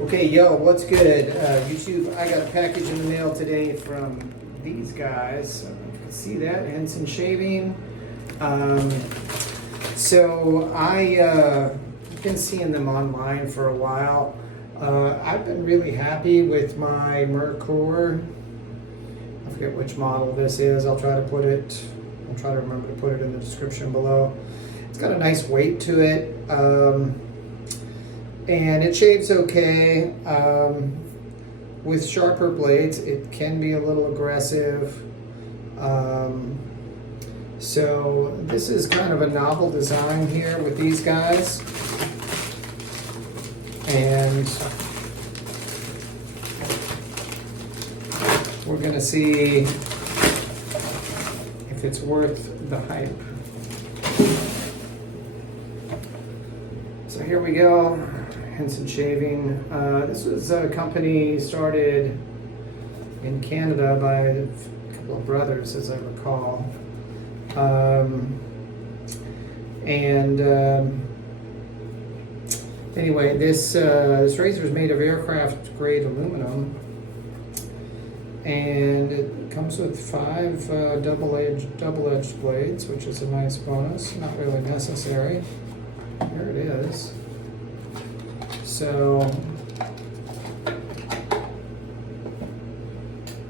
Okay, yo, what's good? YouTube, I got a package in the mail today from these guys. I don't know if you can see that, Henson Shaving. I've been seeing them online for a while. I've been really happy with my Merkur. I forget which model this is. I'll try to remember to put it in the description below. It's got a nice weight to it. And it shaves okay. With sharper blades, it can be a little aggressive. So this is kind of a novel design here with these guys. And we're gonna see if it's worth the hype. So here we go. Henson Shaving. This was a company started in Canada by a couple of brothers, as I recall. Anyway, this razor is made of aircraft grade aluminum, and it comes with 5 double-edged blades, which is a nice bonus. Not really necessary. Here it is. So, I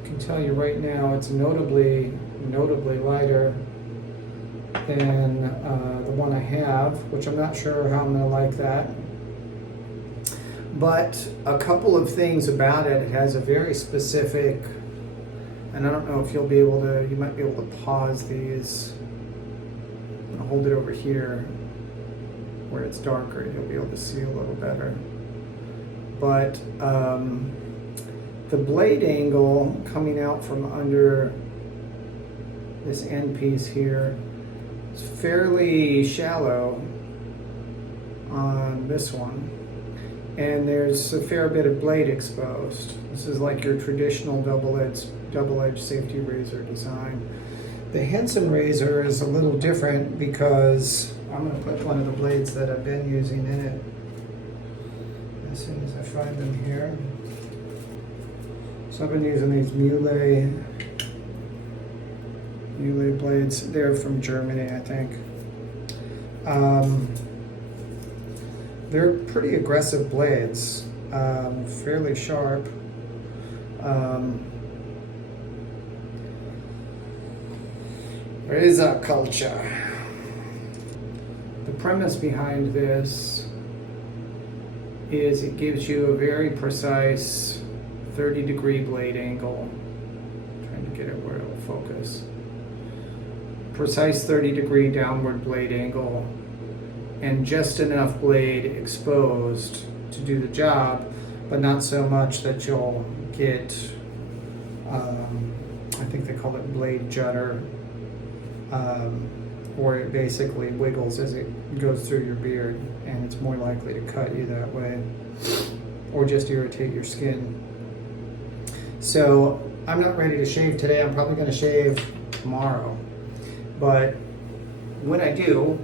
can tell you right now, it's notably lighter than the one I have, which I'm not sure how I'm going to like that. But a couple of things about it. It has a very specific, and I don't know if you might be able to pause these. I'll hold it over here where it's darker, you'll be able to see a little better. But the blade angle coming out from under this end piece here is fairly shallow on this one, and there's a fair bit of blade exposed. This is like your traditional double-edged safety razor design. The Henson razor is a little different because I'm going to put one of the blades that I've been using in it as soon as I find them here. So I've been using these Muley blades. They're from Germany, I think. They're pretty aggressive blades, fairly sharp. Razor culture. The premise behind this is it gives you a very precise 30-degree blade angle. I'm trying to get it where it'll focus. Precise 30-degree downward blade angle, and just enough blade exposed to do the job, but not so much that you'll get, I think they call it blade judder, where it basically wiggles as it goes through your beard, and it's more likely to cut you that way, or just irritate your skin. So I'm not ready to shave today. I'm probably going to shave tomorrow, but when I do,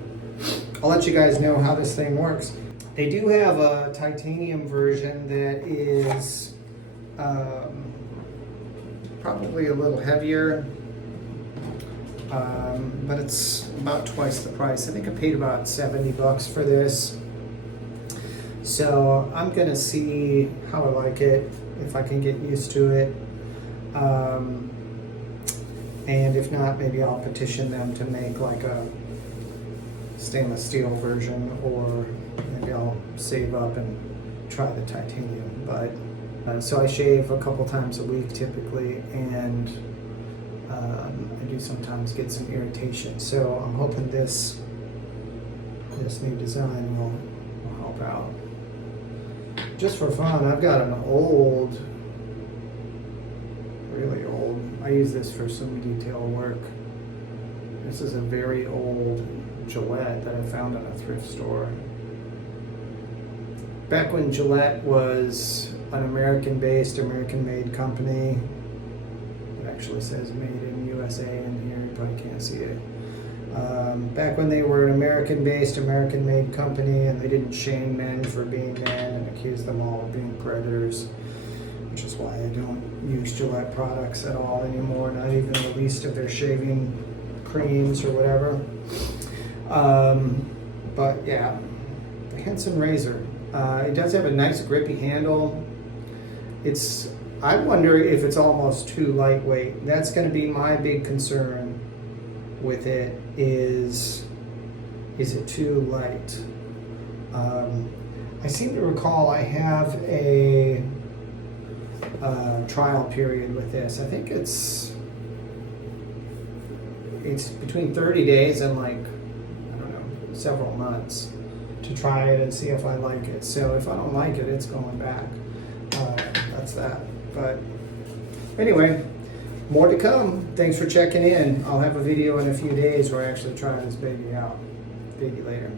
I'll let you guys know how this thing works. They do have a titanium version that is probably a little heavier, but it's about twice the price. I think I paid about $70 for this. So I'm gonna see how I like it, if I can get used to it. And if not, maybe I'll petition them to make like a stainless steel version, or maybe I'll save up and try the titanium. But so I shave a couple times a week typically, and I do sometimes get some irritation. So I'm hoping this new design will help out. Just for fun, I've got an old, really old, I use this for some detail work. This is a very old Gillette that I found in a thrift store. Back when Gillette was an American-based, American-made company. It actually says made in USA in here, you probably can't see it. Back when they were an American-based, American-made company, and they didn't shame men for being men and accuse them all of being predators, which is why I don't use Gillette products at all anymore, not even the least of their shaving creams or whatever. But yeah, the Henson razor. It does have a nice grippy handle. I wonder if it's almost too lightweight. That's going to be my big concern with it, is it too light? I seem to recall I have a trial period with this. I think it's between 30 days and like, I don't know, several months to try it and see if I like it. So if I don't like it, it's going back. That's that. But anyway, more to come. Thanks for checking in. I'll have a video in a few days where I actually try this baby out. Baby later.